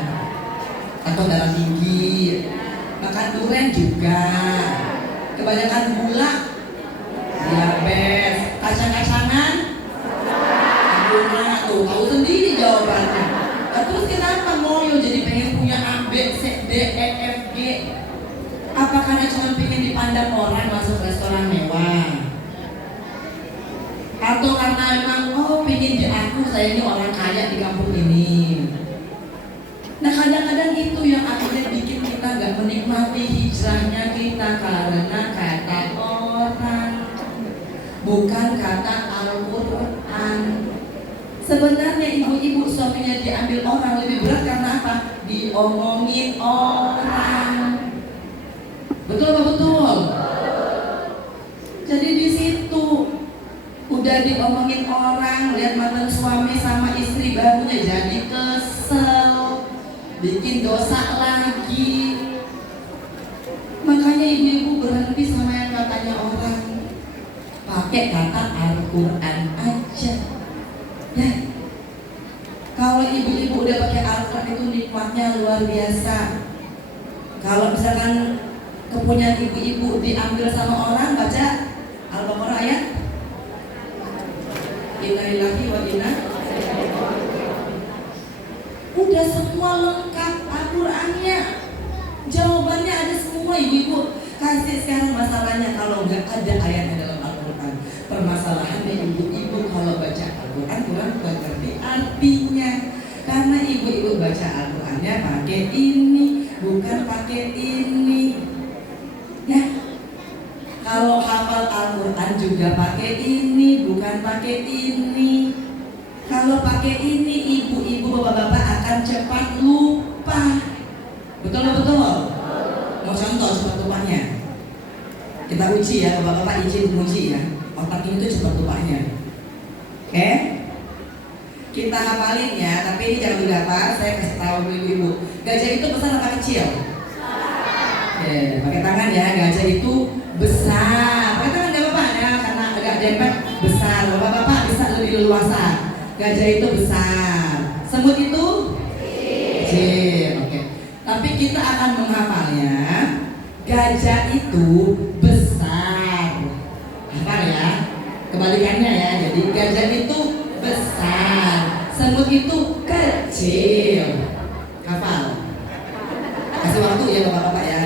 atau darah tinggi. Makan durian juga, kebanyakan gula, diabetes, kacang-kacangan, tahu sendiri jawabannya. Nah, terus kenapa ngoyo jadi pengen punya A, B, C, D, E, F, G? Apa karena cuma pengen dipandang orang masuk restoran mewah? Atau karena emang pengen diaku saya ini orang kaya di kampung ini? Nah kadang-kadang itu yang akhirnya bikin kita gak menikmati hijrahnya kita karena kata orang, bukan kata Al-Quran. Sebenarnya ibu-ibu suaminya diambil orang lebih berat karena apa? Diomongin orang. Betul apa betul? Jadi di situ udah diomongin orang, lihat mantan suami sama istri barunya jadi kesel, bikin dosa lagi. Makanya ibu-ibu berhenti sama yang katanya orang, pakai kata Al-Quran aja. Ya, kalau ibu-ibu udah pakai Al-Quran itu nikmatnya luar biasa. Kalau misalkan kepunyaan ibu-ibu diambil sama orang, baca Al-Baqarah ayat Inna lillahi wa inna. Udah semua lengkap Al-Qurannya, jawabannya ada semua ibu-ibu. Kasih sekarang masalahnya kalau nggak ada ayatnya dalam Al-Quran. Permasalahannya ibu-ibu kalau baca Al-Quran kurang ngerti artinya. Karena ibu-ibu baca Al-Qurannya pakai ini, bukan pakai ini. Ya, kalau hafal Al-Quran juga pakai ini, bukan pakai ini. Kalau pakai ini, ibu-ibu bapak-bapak akan cepat lupa. Betul? Mau contoh cepat lupanya? Kita uji ya, bapak-bapak izin uji ya. Otak ini tuh cepat lupanya. Oke? Kita hafalin ya, tapi ini jangan dihafal. Saya kasih tahu dulu ibu-ibu. Gajah itu besar apa kecil? Pakai tangan ya, gajah itu besar. Pakai tangan nggak apa-apa ya, karena agak dempet besar. Bapak-bapak bisa lebih leluasa. Gajah itu besar. Semut itu kecil. Oke. Tapi kita akan menghafalnya. Gajah itu besar. Hafal ya. Kebalikannya ya. Jadi gajah itu besar. Semut itu kecil. Hafal. Kasih waktu ya bapak-bapak ya.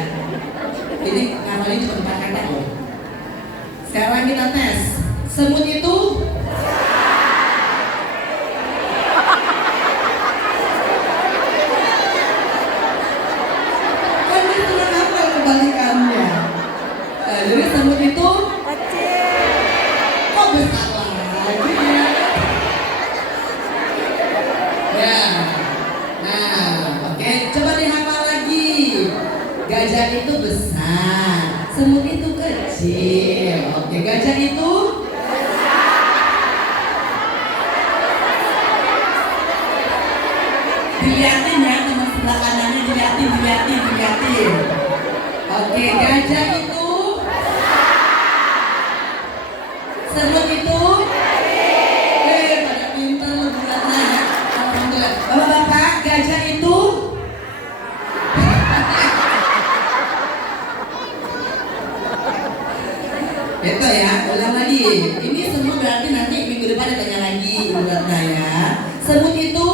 Ini ngafalin cuma 4 kata loh. Sekarang kita tes. Semut itu kan itu apa kebalikannya. Jadi semut itu kecil. Kok besar Gajah itu besar, semut itu kecil. Oke, gajah itu dilihatin ya, teman sebelah kanannya dilihatin. Oke, gajah itu, semut itu, pada pintar lu buatnya ya. Alhamdulillah. Bapak-bapak, gajah itu, itu ya, ulang lagi. Ini semua berarti nanti minggu depan ditanya lagi buatnya ya. Semut itu,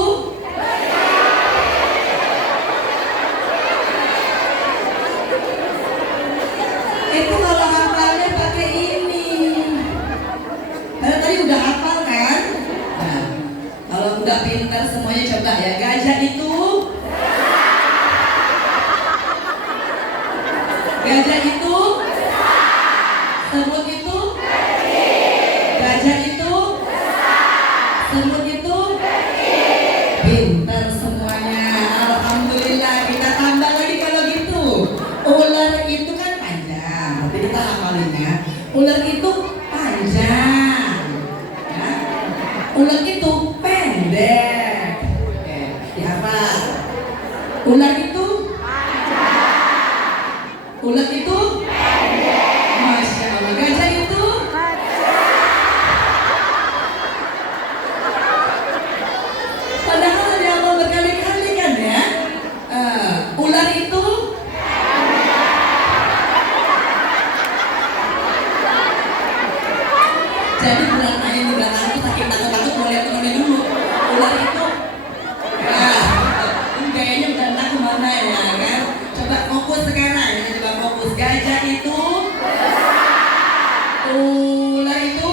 itu kalau hafalnya pakai ini. Tadi udah hafal kan? Nah, kalau udah pintar semuanya coba ya. Gajah itu, semut itu, gajah itu, semut itu, pintar semuanya. Alhamdulillah. Kita tambah lagi kalau gitu. Ular itu kan panjang, tapi kita hafalinnya. Ular itu panjang, ya. Ular itu pendek. Oke, dihafal. Ular itu, ular itu, Masya Allah. Gajah itu, padahal dia Allah berkali-kali kan ya. Ular itu, jadi bulan main di belakang itu saking takut-takut mau lihat temennya dulu. Ular itu, nah, kayaknya udah entah kemana ya kan. Coba fokus sekarang, kita coba fokus. Gajah itu, ular itu,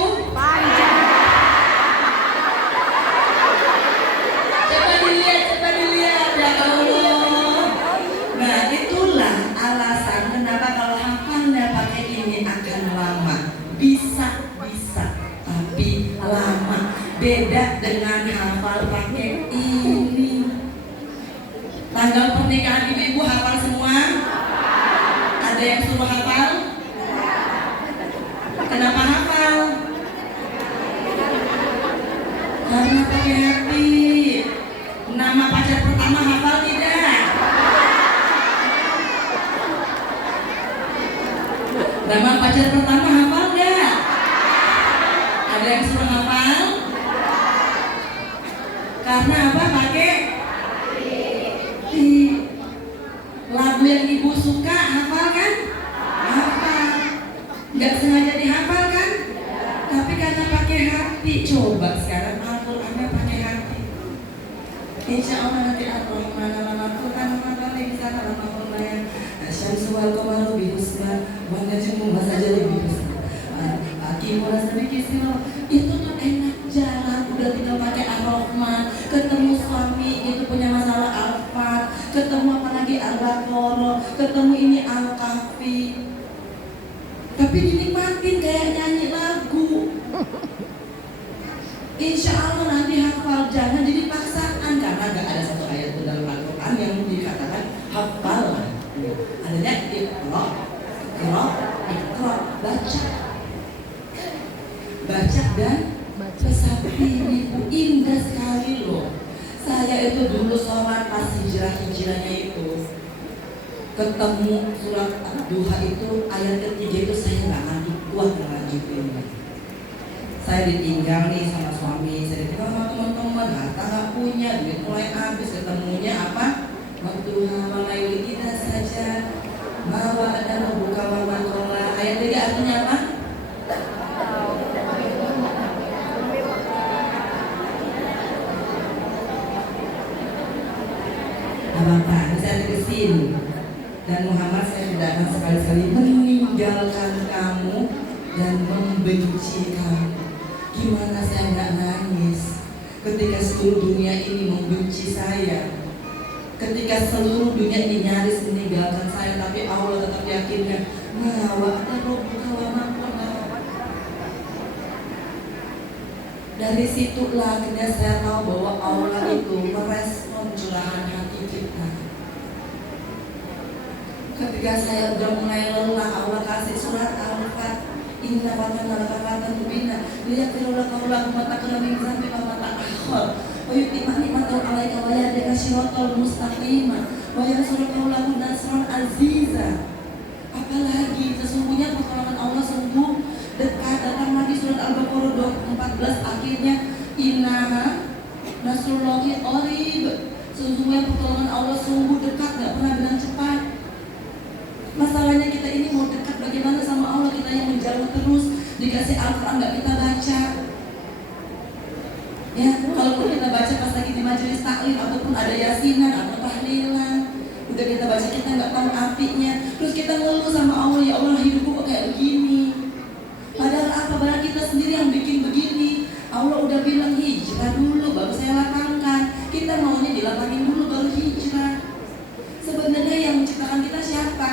coba dilihat ya Allah. Nah, itulah alasan kenapa kalau hafalnya pakai ini akan lama. Bisa, tapi lama. Beda dengan hafal pakai ini. Tanggal pernikahan ibu hafal semua? Ada yang suruh hafal? Kenapa hafal? Karena pakai hati. Nama pacar pertama hafal tidak? Nama pacar pertama hafal nggak? Ada yang suruh hafal? Karena apa? Pakai hati. Lagu yang ibu suka hafal kan? Hafal. Nggak sengaja dihafal kan? Tapi karena pakai hati. Coba sekarang Al-Qur'annya pakai hati. Insya Allah nanti Ar-Rahman al-Quran al-Qarim sana al-Qur'an Asyamsu wal-Qamaru bihusna wa najmu masajari bihusna Akimu rasabiki silo. Itu tuh enak jalan. Udah tinggal pakai Ar-Rahman. Ketemu suami itu punya masalah Al-Fat, ketemu apalagi Al-Baqarah, ketemu ini Al-Kahfi. Tapi dinikmatin kayak nyanyi lagu. Insya Allah nanti hafal. Jangan jadi paksaan, karena gak ada satu ayat pun dalam Al-Quran yang dikatakan hafal. Adanya iqra, baca dan resapi. Itu indah sekali loh. Saya itu dulu sholat pas hijrahnya itu ketemu surat Duha itu ayat ketiga itu saya nggak ngantuk, kuat ngelanjutin. Saya ditinggal nih sama suami, saya ditinggal sama teman-teman, harta nggak punya, duit mulai habis. Ketemunya apa? Waktu hamalayuli kita saja bahwa ada buka wamantola. Ayat 3 artinya apa? Bapak, saya tegesin. Dan Muhammad, saya tidak akan sekali-kali meninggalkan kamu dan membenci kamu. Gimana saya nggak nangis ketika seluruh dunia ini membenci saya, ketika seluruh dunia ini nyaris meninggalkan saya, tapi Allah tetap yakinkan bahwa ada dari situlah akhirnya saya tahu bahwa Allah itu merespon curahan hati kita. Ketika saya udah mulai lelah, Allah kasih surat Al-Fat. Inna watana lakatan mubina. Lihat kirola kaulah mata keramin zambi mata akhor. Wayutimani mata alaika wayadika syirotol mustaqimah. Wayasurah kaulah nasron aziza. Apalagi sesungguhnya pertolongan Allah sungguh dekat. Datang lagi surat Al-Baqarah 14 akhirnya innaha nasrullahi qarib. Sesungguhnya pertolongan Allah sungguh dekat, gak pernah bilang cepat. Masalahnya kita ini mau dekat bagaimana sama Allah, kita yang menjauh terus. Dikasih Al-Quran gak kita baca. Ya, kalaupun kita baca pas lagi di majelis taklim ataupun ada yasinan atau tahlilan, udah kita baca kita nggak tahu artinya. Terus kita ngeluh sama Allah, ya Allah hidupku kok kayak begini. Padahal apa, padahal kita sendiri yang bikin begini. Allah udah bilang hijrah dulu baru saya lapangkan. Kita maunya dilapangin dulu baru hijrah. Sebenarnya yang menciptakan kita siapa?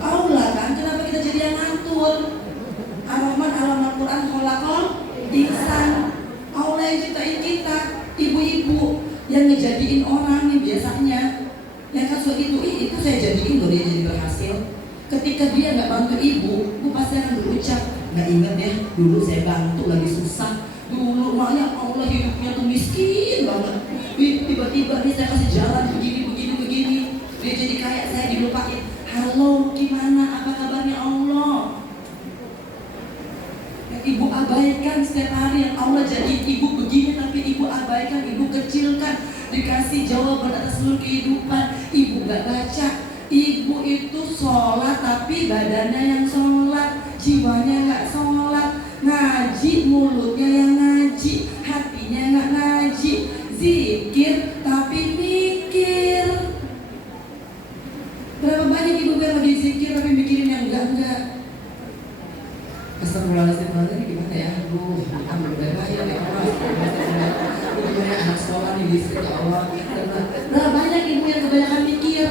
Allah kan, kenapa kita jadi yang ngatur? Ar-Rahman alam Al-Quran kholaqal insan. Allah yang ciptain kita, ibu-ibu yang ngejadiin orang nih biasanya. Ya kan soal itu saya jadiin loh dia jadi berhasil. Ketika dia nggak bantu ibu pasti akan berucap, nggak ingat ya dulu saya bantu lagi susah. Dulu maknya Allah hidupnya tuh miskin banget. Tiba-tiba nih saya kasih jalan begini. Dia jadi kayak saya dilupain. Halo, gimana? Apa kabarnya Allah? Yang ibu abaikan setiap hari, yang Allah jadi ibu begini tapi ibu abaikan, ibu kecilkan. Dikasih jawaban atas seluruh kehidupan, ibu gak baca. Ibu itu sholat tapi badannya yang sholat, jiwanya gak sholat. Ngaji, mulutnya yang ngaji, hatinya gak ngaji. Zikir tapi mikir. Berapa banyak ibu yang lagi zikir tapi mikirin yang enggak. Astagfirullahaladzim, gimana ya? Aduh, ambil berbahaya ya Allah. Gimana anak sekolah nih listrik ya Allah. Berapa banyak ibu yang kebanyakan mikir.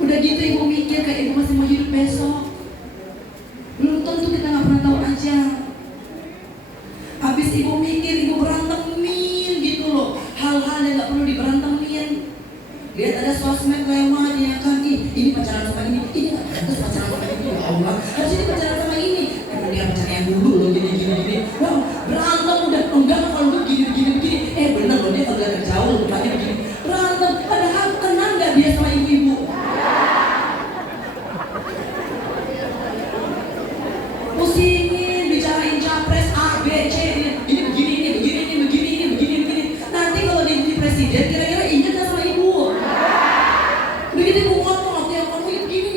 Udah gitu ibu mikir kayak ibu masih mau hidup besok. Belum tentu kita gak pernah tahu aja. Habis ibu mikir, ibu berantemin gitu loh. Hal-hal yang gak perlu diberantemin. Lihat ada sosmed lewat ya kan, ini pacaran sama ini gak pantas pacaran sama ini, ya Allah harus ini pacaran sama ini. Dia pacaran yang dulu loh gini. Wah berantem udah, enggak kalau lu gini. Bener loh dia kalau udah jauh lukanya begini. Berantem, padahal kenal gak dia sama ibu-ibu? Pusingin, bicarain capres A, B, C, ini begini. Nanti kalau dia jadi presiden kira-kira ingat gak sama ibu? Begitu ibu ngomong, dia ngomong begini.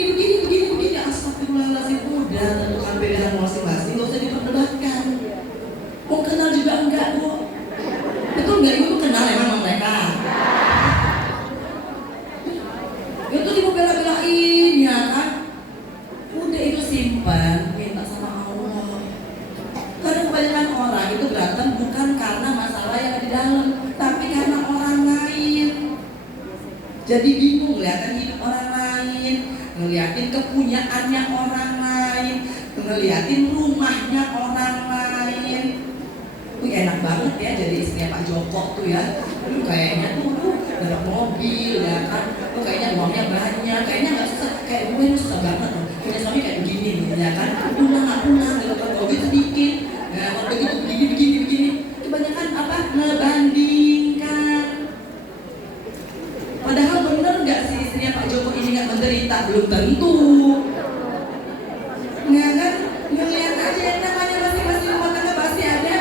Astagfirullahaladzim, udah tentukan pilihan masing-masing, gak usah diperdebatkan. Mau kenal juga enggak, Bu? Betul enggak ibu tuh kenal emang sama mereka? Itu ibu bela-belain ya kan? Udah itu simpan, minta sama Allah. Karena kebanyakan orang itu berantem bukan karena masalah yang ada di dalam, tapi karena orang lain. Jadi bingung ngeliatin hidup orang lain, ngeliatin kepunyaannya orang lain, ngeliatin rumahnya orang lain. Wih enak banget ya jadi istrinya Pak Joko tuh ya. Kayaknya tuh dapat mobil ya kan. Kayaknya uangnya banyak, kayaknya nggak susah. Kayak gue ini susah banget loh. Punya suami kayak begini gitu ya kan. Pulang gitu kan, kalau gitu sedikit. Nah kalau begitu begini. Kebanyakan apa? Ngebandingkan. Padahal bener nggak sih istrinya Pak Joko ini nggak menderita? Belum tentu. Nggak kan? Ngeliat aja yang namanya masing-masing rumah tangga pasti ada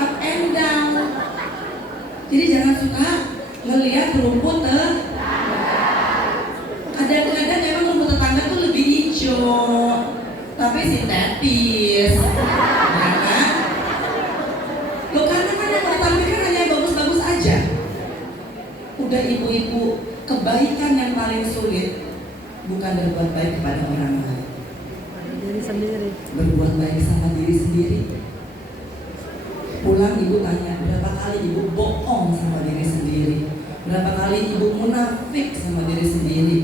up and down. Jadi jangan suka ngeliat rumput kadang-kadang memang rumput tetangga tuh lebih hijau, tapi sintetis. Ya kan? Loh karena kan yang ditampilkan hanya bagus-bagus aja. Udah ibu-ibu, kebaikan yang paling sulit bukan berbuat baik kepada orang lain, diri sendiri. Berbuat baik sama diri sendiri. Pulang ibu tanya, berapa kali ibu bohong sama diri sendiri? Berapa kali ibu munafik sama diri sendiri?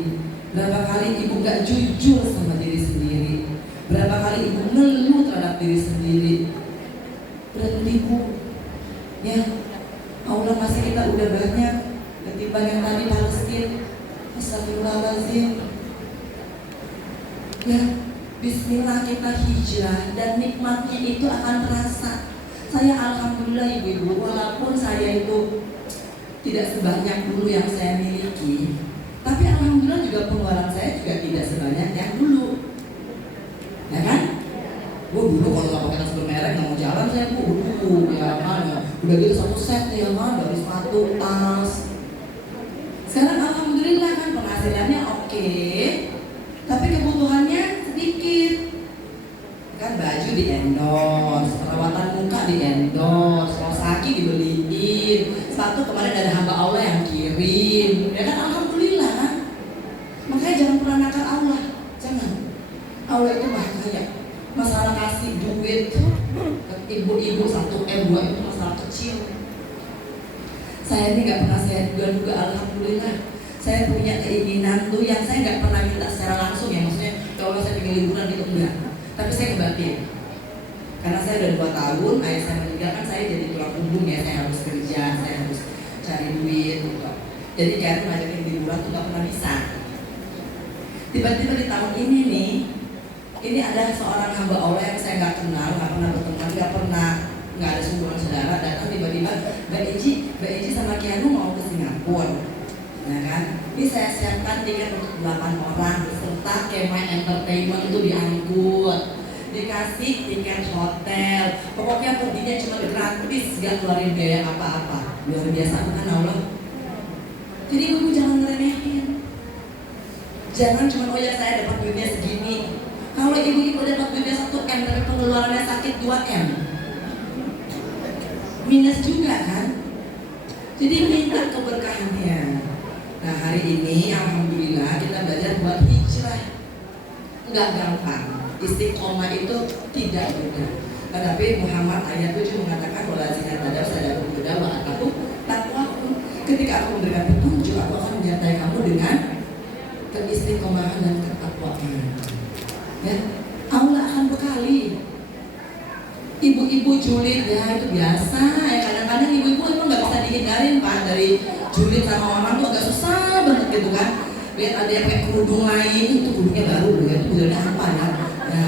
Berapa kali ibu gak jujur sama diri sendiri? Berapa kali ibu ngeluh terhadap diri sendiri? Berhenti bu. Ya, Allah masih kita udah banyak. Ketimbang yang tadi Palestina, astagfirullah. Astagfirullahaladzim. Ya, bismillah kita hijrah dan nikmatnya itu akan terasa. Saya alhamdulillah ibu-ibu, walaupun saya itu tidak sebanyak dulu yang saya miliki, tapi alhamdulillah juga pengeluaran saya juga tidak sebanyak yang dulu. Ya kan? Dulu kalau nggak pakai tas bermerek nggak mau jalan saya ya kan, udah gitu satu set ya kan, dari sepatu, tas. Sekarang alhamdulillah kan penghasilannya oke, tapi kebutuhannya sedikit. Kan baju di endorse, perawatan muka di endorse, kaos kaki dibeliin, sepatu kemarin ada hamba Allah yang kirim, ya kan alhamdulillah kan. Makanya jangan pernah nakal Allah, jangan. Allah itu maha kaya. Masalah kasih duit ke ibu-ibu 1M, 2M itu masalah kecil. Saya ini nggak pernah saya duga-duga, alhamdulillah. Saya punya keinginan tuh yang saya nggak pernah minta secara langsung ya, maksudnya kalau saya pengen liburan gitu enggak. Tapi saya kebatin. Karena saya udah 2 tahun, ayah saya meninggal kan saya jadi tulang punggung ya, saya harus kerja, saya harus cari duit gitu. Jadi kayak ngajakin liburan tuh nggak pernah bisa. Tiba-tiba di tahun ini nih, ini ada seorang hamba Allah yang saya nggak kenal, nggak pernah berteman, nggak ada hubungan saudara, datang tiba-tiba, Mbak Iji sama Kianu mau ke Singapura, ya kan? Ini saya siapkan tiket untuk 8 orang beserta kemah entertainment itu diangkut, dikasih tiket hotel, pokoknya perginya cuma gratis, nggak keluarin biaya apa-apa, luar biasa bukan Allah. Jadi ibu jangan ngeremehin, jangan cuma oh ya saya dapat duitnya segini. Kalau ibu-ibu dapat duitnya 1M tapi pengeluarannya sakit 2M, minus juga kan. Jadi minta keberkahannya. Nah hari ini alhamdulillah kita belajar buat hijrah. Nggak gampang, istiqomah itu tidak mudah. Tetapi Muhammad ayat 7 mengatakan walazina tadar sadaqu mudah wa ataku takwa. Ketika aku memberikan petunjuk, aku akan menyertai kamu dengan keistiqomahan dan ketakwaan. Ya, Allah akan bekali. Ibu-ibu julid ya itu biasa ya, kadang-kadang ibu-ibu emang nggak bisa dihindarin Pak dari julid sama orang tuh agak susah banget gitu kan. Lihat ada yang pakai kerudung lain, itu kerudungnya baru ya, itu kerudungnya apa ya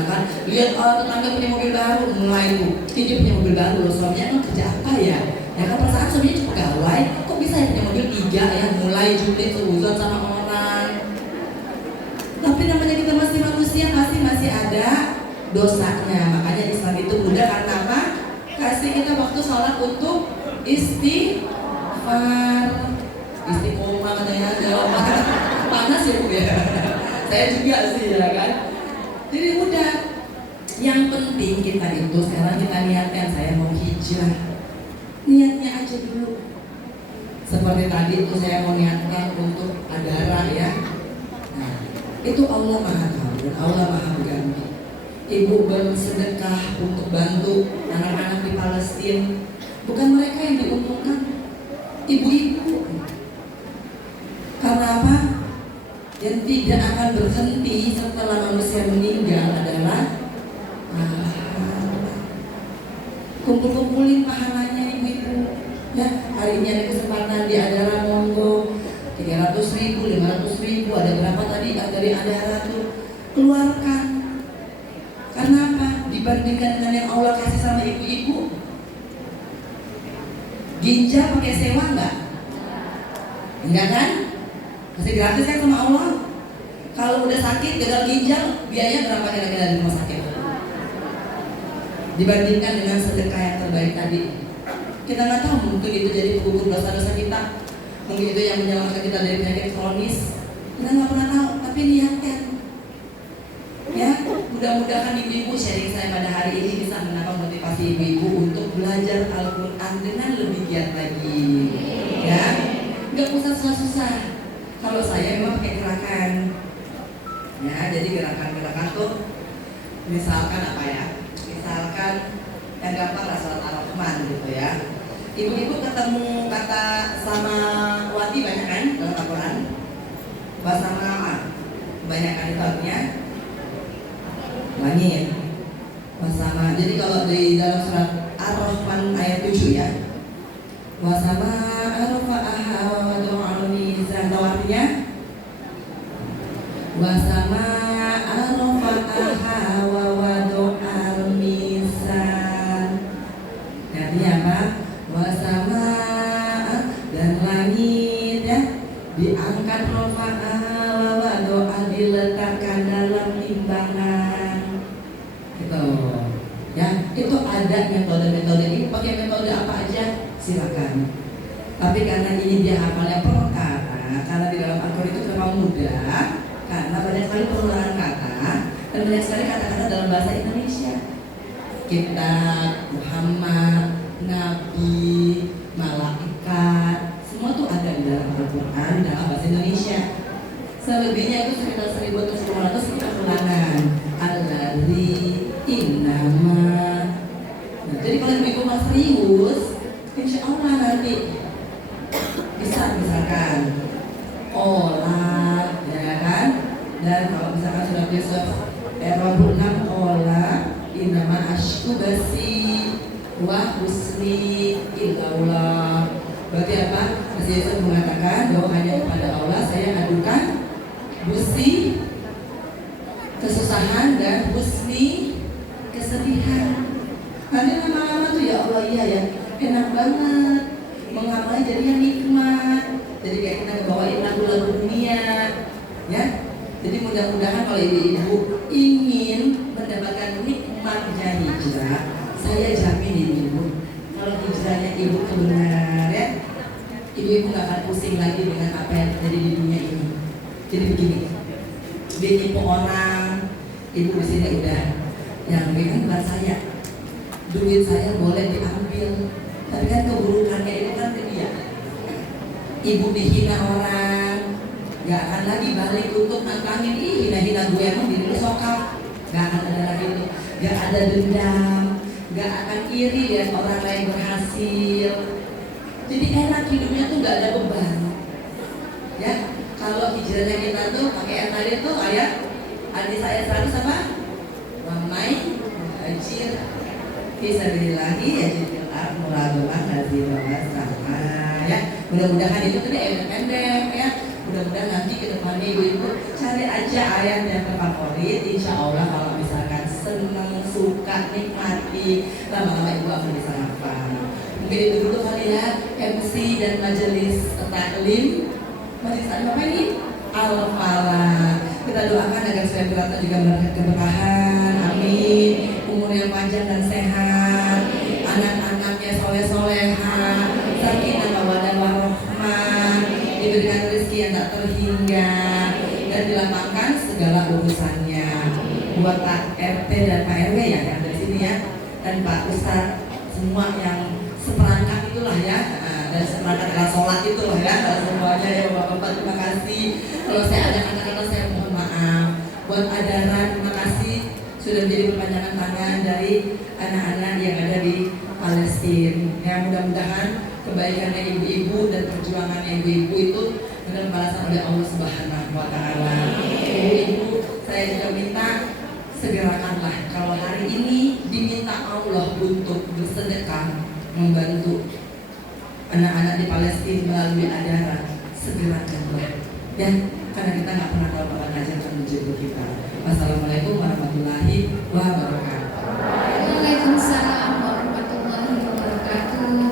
kan. Lihat tetangga punya mobil baru, mulai tuh dia punya mobil baru, suaminya kan kerja apa ya kan perasaan suaminya cuma pegawai, kok bisa ya punya mobil 3 ya, mulai julid seuzon sama orang. Tapi namanya kita masih manusia, masih ada dosanya. Makanya Islam itu mudah karena apa? Kasih kita waktu sholat untuk istighfar, istiqomah katanya jawab panas ya Bu ya. Saya juga sih ya kan. Jadi mudah. Yang penting kita itu sekarang kita niatkan saya mau hijrah. Niatnya aja dulu. Seperti tadi itu saya mau niatkan untuk adara ya. Nah, itu Allah Maha Tahu, Allah Maha Mengganti. Ibu bersedekah untuk bantu anak-anak di Palestina, bukan mereka yang diuntungkan, ibu-ibu. Karena apa? Yang tidak akan berhenti setelah manusia meninggal adalah kumpul-kumpulin pahalanya ibu-ibu. Ya, hari ini ada kesempatan di Adara monggo 300.000, 500.000, ada berapa tadi dari Adara tuh keluarkan. Karena apa? Dibandingkan dengan yang Allah kasih sama ibu-ibu, ginjal pakai sewa enggak? Enggak kan? Masih gratis kan sama Allah. Kalau udah sakit gagal ginjal, biaya berapa kira-kira dari rumah sakit? Dibandingkan dengan sedekah yang terbaik tadi, kita nggak tahu, mungkin itu jadi penggugur dosa-dosa kita, mungkin itu yang menyelamatkan kita dari penyakit kronis. Kita nggak pernah tahu, tapi niatkan. Ya, mudah-mudahan ibu-ibu sharing saya pada hari ini bisa menambah motivasi ibu-ibu untuk belajar Al-Quran dengan lebih giat lagi. Ya, nggak usah susah-susah. Kalau saya memang pakai gerakan. Ya, jadi gerakan-gerakan tuh, misalkan apa ya? Misalkan yang gampang salat Ar-Rahman gitu ya. Ibu-ibu ketemu kata sama wati banyak kan dalam Al-Quran? Bahasa nama banyak kan itu artinya langit. Wasama. Jadi kalau di dalam surat Ar-Rahman ayat 7 ya. Wasama arfa'aha wa wada'al mizan. Tahu artinya? Wasama arafa'aha wa wadu'al misan. Artinya apa? Wasama, dan langit ya diangkat, rafa'aha wa wadu'a, diletakkan dalam timbangan gitu ya. Itu ada metode-metode. Ini pakai metode apa aja silakan, tapi karena ini dia hafalnya per kata, karena di dalam Al-Quran itu terlalu mudah, karena banyak sekali pengulangan kata dan banyak sekali kata-kata dalam bahasa Indonesia. Kitab, Muhammad, Nabi, malaikat, semua tuh ada di dalam Al-Quran dalam bahasa Indonesia. Selebihnya itu sekitar 1.000 ke 1.500 pengulangan. Alladzi, innama. Nah, jadi kalau ibu mau serius, insya Allah nanti bisa misalkan olah ya kan. Dan kalau misalkan sudah besok Rabbul 6 olah innama ashku basi wa husni illallah. Berarti apa? Nabi Yesus mengatakan bahwa hanya kepada Allah saya adukan busi kesusahan dan husni kesedihan. Nanti lama-lama tuh ya Allah, iya ya, enak banget mengamalnya, jadinya nikmat. Jadi kayak kita ngebawain lagu-lagu dunia ya. Jadi mudah-mudahan kalau ibu-ibu ingin mendapatkan nikmatnya hijrah, saya jamin ibu, kalau hijrahnya ibu itu benar ya, ibu-ibu gak akan pusing lagi dengan apa yang terjadi di dunia ini. Jadi begini, dia nipu orang, ibu di sini udah, yang megang bukan saya, duit saya boleh diambil, tapi kan keburukannya itu kan ke dia. Ibu dihina orang, gak akan lagi balik untuk nantangin, ih hina-hina gue emang diri lu sokap. Gak akan ada lagi itu, gak ada dendam, gak akan iri lihat orang lain berhasil. Jadi enak hidupnya tuh gak ada beban ya. Kalau hijrahnya kita tuh pakai yang tadi tuh ayat hadis ayat 100 apa? Ramai hajir bisa diri lagi ya jidil muradullah nazirullah sama ya. Mudah-mudahan itu tadi ayat pendek ya. Mudah-mudahan nanti ke depannya ibu-ibu cari aja ayat yang terfavorit. Insya Allah kalau misalkan seneng, suka, nikmati, lama-lama ibu akan bisa hafal. Mungkin itu dulu kali ya MC dan majelis taklim. Majelis taklim apa ini? Al-Falah. Kita doakan agar supaya berata juga mendapatkan keberkahan. Amin. Umur yang panjang dan sehat. Anak-anaknya soleh-soleha. Sakinah mawaddah warahmah. Diberikan rezeki yang tak terhingga dan dilapangkan segala urusannya. Buat Pak RT dan Pak RW ya yang dari sini ya, dan Pak Ustadz, semua yang seperangkat itulah ya, dan seperangkat alat sholat itulah ya, semuanya ya Bapak-Bapak, terima kasih. Kalau saya ada kata-kata saya mohon maaf. Buat Adaran, terima kasih sudah menjadi perpanjangan tangan dari anak-anak yang ada di Palestina. Ya mudah-mudahan kebaikannya ibu-ibu dan perjuangannya ibu-ibu itu benar balasan oleh Allah Subhanahu wa Ta'ala. Ibu-ibu, saya juga minta segerakanlah kalau hari ini diminta Allah untuk bersedekah membantu anak-anak di Palestina melalui Adara, segerakanlah ya, karena kita nggak pernah tahu kapan aja akan menjemput kita. Wassalamualaikum warahmatullahi wabarakatuh. Waalaikumsalam.